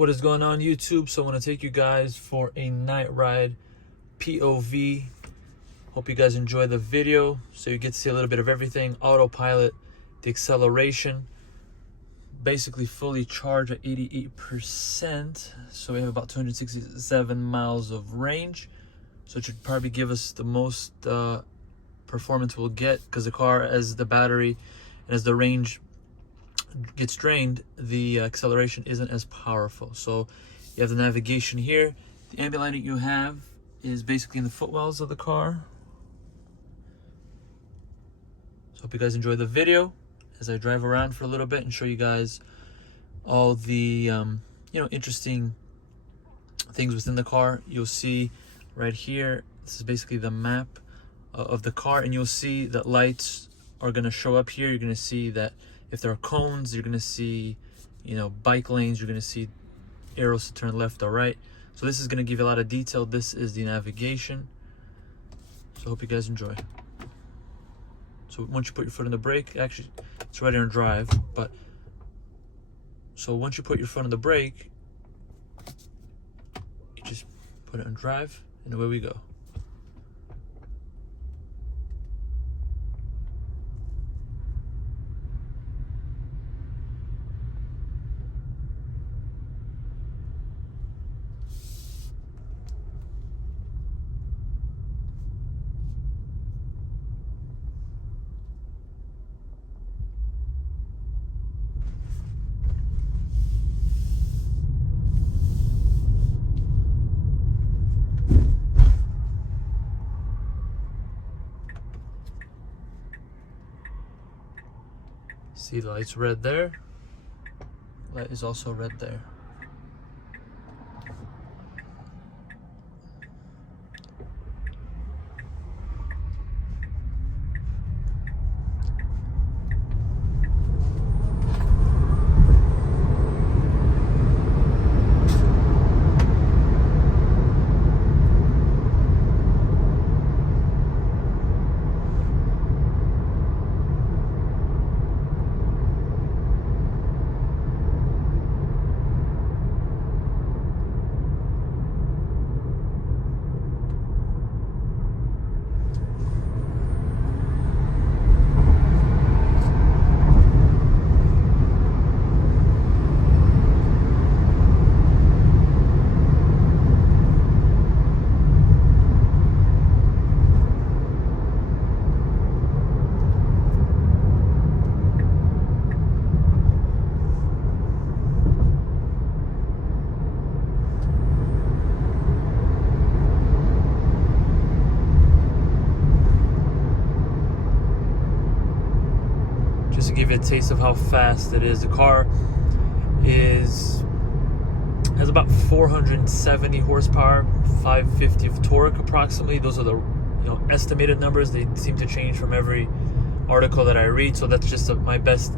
What is going on, YouTube? So I want to take you guys for a night ride POV. Hope you guys enjoy the video. So you get to see a little bit of everything. Autopilot, the acceleration, basically fully charged at 88%. So we have about 267 miles of range. So it should probably give us the most performance we'll get, because the car, as the battery and as the range gets drained, the acceleration isn't as powerful. So you have the navigation here. The ambient lighting you have is basically in the footwells of the car. So hope you guys enjoy the video as I drive around for a little bit and show you guys all the interesting things within the car. You'll see right here, this is basically the map of the car, and you'll see that lights are going to show up here. You're going to see that if there are cones, you're going to see, bike lanes, you're going to see arrows to turn left or right. So this is going to give you a lot of detail. This is the navigation. So hope you guys enjoy. So once you put your foot on the brake, actually it's ready on drive, but so once you put your foot on the brake, you just put it on drive and away we go. See, the light's red there. Light is also red there. Just to give you a taste of how fast it is, the car has about 470 horsepower, 550 of torque approximately. Those are the estimated numbers. They seem to change from every article that I read, so that's just my best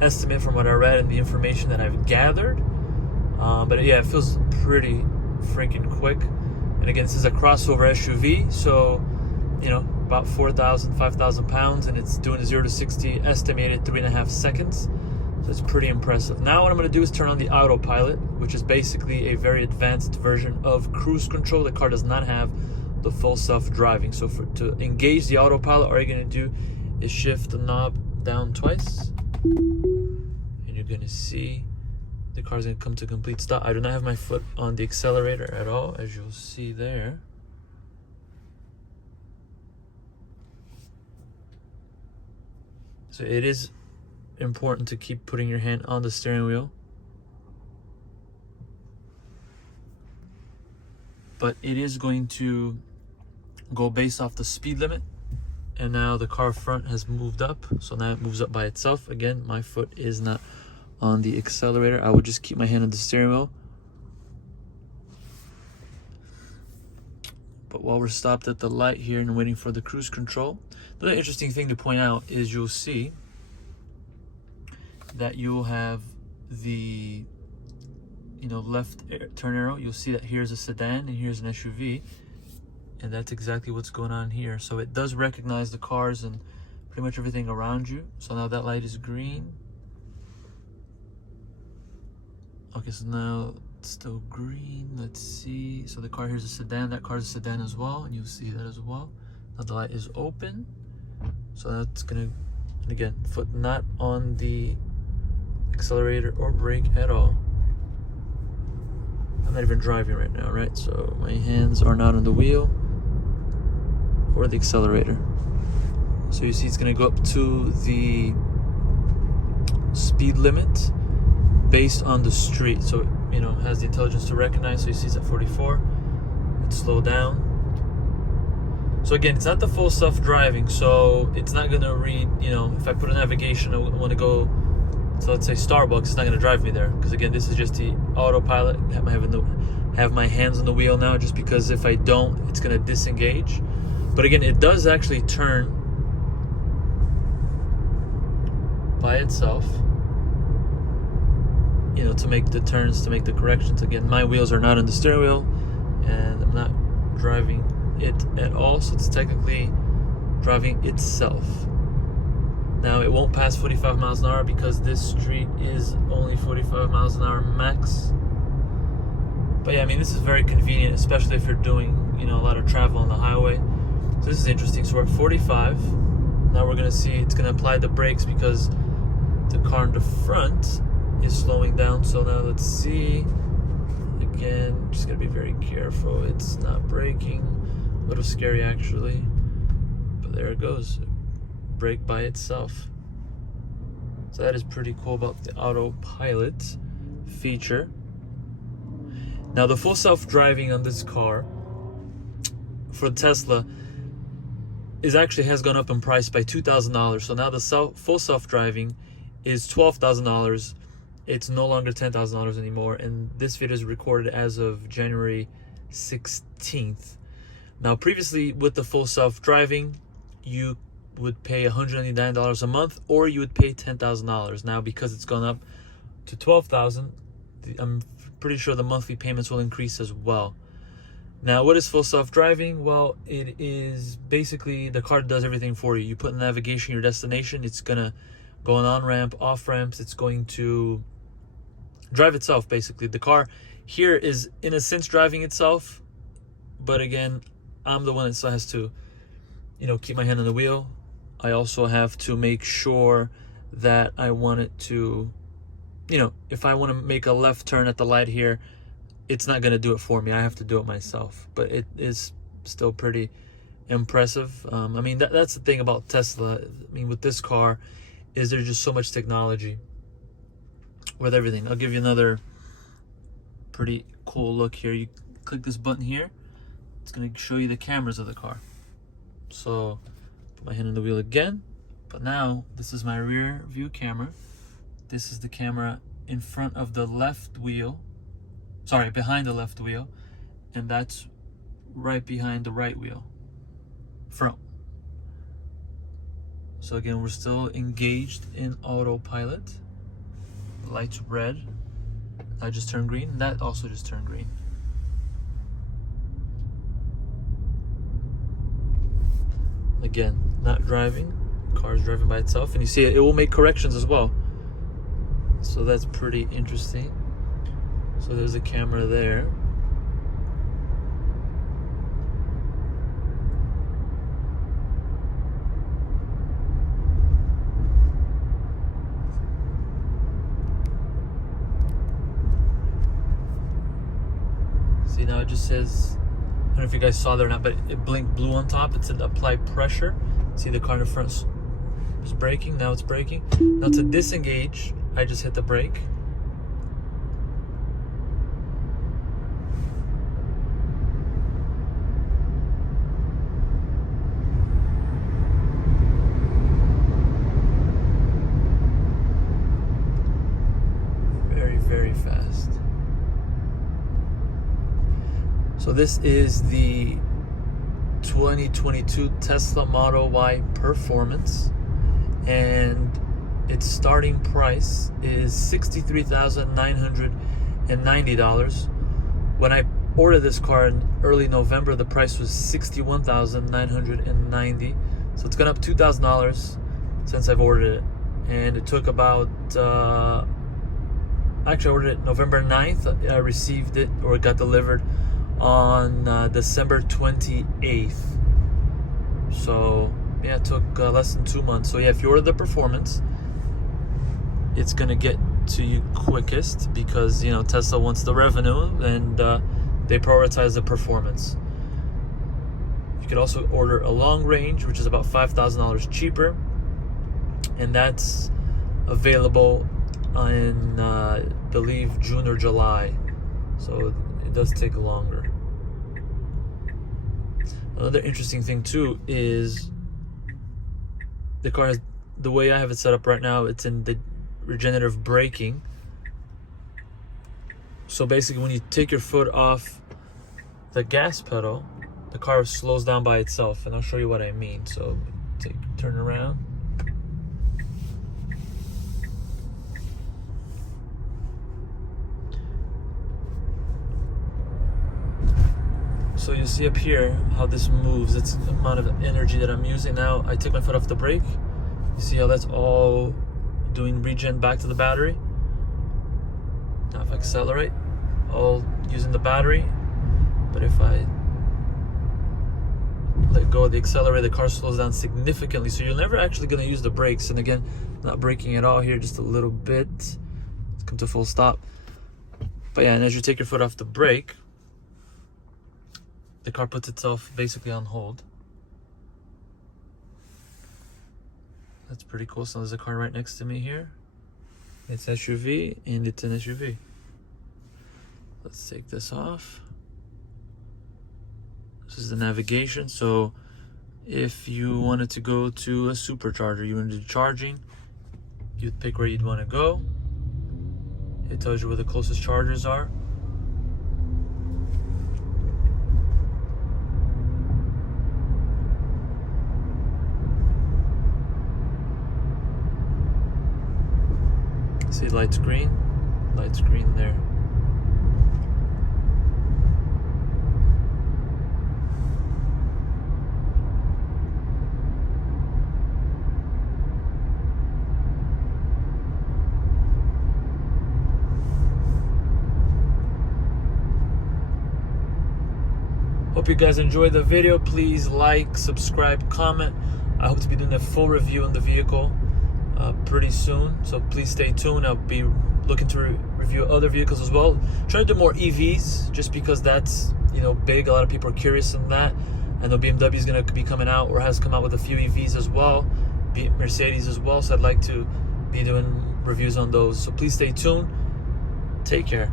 estimate from what I read and the information that I've gathered. But yeah, it feels pretty freaking quick. And again, this is a crossover SUV, so about 4,000, 5,000 pounds, and it's doing 0 to 60 estimated 3.5 seconds. So it's pretty impressive. Now what I'm going to do is turn on the autopilot, which is basically a very advanced version of cruise control. The car does not have the full self-driving. So to engage the autopilot, all you're going to do is shift the knob down twice, and you're going to see the car's going to come to a complete stop. I do not have my foot on the accelerator at all, as you'll see there. So it is important to keep putting your hand on the steering wheel. But it is going to go based off the speed limit. And now the car front has moved up. So now it moves up by itself. Again, my foot is not on the accelerator. I would just keep my hand on the steering wheel. But while we're stopped at the light here and waiting for the cruise control, another interesting thing to point out is you'll see that you'll have the left turn arrow. You'll see that here's a sedan and here's an SUV, and that's exactly what's going on here. So it does recognize the cars and pretty much everything around you. So now that light is green. Okay, so now It's still green. Let's see. So the car here's a sedan. That car is a sedan as well, and you'll see that as well. Now the light is open, so that's gonna, again, foot not on the accelerator or brake at all. I'm not even driving right now, right? So my hands are not on the wheel or the accelerator. So you see it's gonna go up to the speed limit based on the street. So, you know, it has the intelligence to recognize. So you see it's at 44. Let's slow down. So again, it's not the full self-driving, so it's not gonna read, you know, if I put a navigation, I want to go to, let's say, Starbucks, it's not gonna drive me there. Because again, this is just the autopilot. Have my hands on the wheel now, just because if I don't, it's gonna disengage. But again, it does actually turn by itself, you know, to make the turns, to make the corrections. Again, my wheels are not on the steering wheel, and I'm not driving it at all, so it's technically driving itself. Now it won't pass 45 miles an hour because this street is only 45 miles an hour max. But yeah, I mean, this is very convenient, especially if you're doing, you know, a lot of travel on the highway. So this is interesting. So we're at 45. Now we're gonna see it's gonna apply the brakes because the car in the front is slowing down. So now let's see. Again, just gotta be very careful. It's not braking. A little scary actually, but there it goes. Brake by itself. So that is pretty cool about the autopilot feature. Now the full self-driving on this car for Tesla has gone up in price by $2,000. So now the full self-driving is $12,000. It's no longer $10,000 anymore. And this video is recorded as of January 16th. Now previously with the full self-driving, you would pay $199 a month, or you would pay $10,000. Now because it's gone up to $12,000, I'm pretty sure the monthly payments will increase as well. Now, what is full self-driving? Well, it is basically the car does everything for you. You put in navigation, your destination, it's gonna go on on-ramp, off-ramps, it's going to drive itself, basically. The car here is, in a sense, driving itself, but again, I'm the one that still has to, you know, keep my hand on the wheel. I also have to make sure that I want it to, you know, if I want to make a left turn at the light here, it's not going to do it for me. I have to do it myself. But it is still pretty impressive. I mean, that's the thing about Tesla. I mean, with this car, is there's just so much technology with everything. I'll give you another pretty cool look here. You click this button here. It's going to show you the cameras of the car. So, put my hand on the wheel again. But now, this is my rear view camera. This is the camera in front of the left wheel. Sorry, behind the left wheel. And that's right behind the right wheel. Front. So again, we're still engaged in autopilot. The light's red. I just turned green. That also just turned green. Again, not driving. Car's driving by itself. And you see it will make corrections as well. So that's pretty interesting. So there's a camera there. See, now it just says, I don't know if you guys saw there or not, but it blinked blue on top. It said apply pressure. See, the car in front is braking. Now it's braking. Now to disengage, I just hit the brake. Very fast. So this is the 2022 Tesla Model Y Performance, and its starting price is $63,990. When I ordered this car in early November, the price was $61,990. So it's gone up $2,000 since I've ordered it, and it took about actually I ordered it November 9th. I received it, or it got delivered on December 28th. So yeah, it took less than 2 months. So yeah, if you order the Performance, it's gonna get to you quickest, because you know Tesla wants the revenue, and they prioritize the performance. You could also order a long range, which is about $5,000 cheaper, and that's available in I believe June or July, so it does take longer. Another interesting thing too is the car has, the way I have it set up right now, it's in the regenerative braking. So basically when you take your foot off the gas pedal, the car slows down by itself, and I'll show you what I mean. So turn around. So you see up here how this moves. It's the amount of energy that I'm using. Now I take my foot off the brake. You see how that's all doing regen back to the battery. Now if I accelerate, all using the battery. But if I let go of the accelerator, the car slows down significantly. So you're never actually going to use the brakes. And again, not braking at all here, just a little bit. Let's come to full stop. But yeah, and as you take your foot off the brake, the car puts itself basically on hold. That's pretty cool. So there's a car right next to me here. It's SUV, and it's an SUV. Let's take this off. This is the navigation. So if you wanted to go to a supercharger, you wanted to do charging, you'd pick where you'd want to go. It tells you where the closest chargers are. See lights green there. Hope you guys enjoyed the video. Please like, subscribe, comment. I hope to be doing a full review on the vehicle pretty soon, so please stay tuned. I'll be looking to review other vehicles as well. Trying to do more EVs, just because that's, you know, big. A lot of people are curious in that. I know BMW is going to be coming out, or has come out with a few EVs as well, Mercedes as well, so I'd like to be doing reviews on those. So please stay tuned. Take care.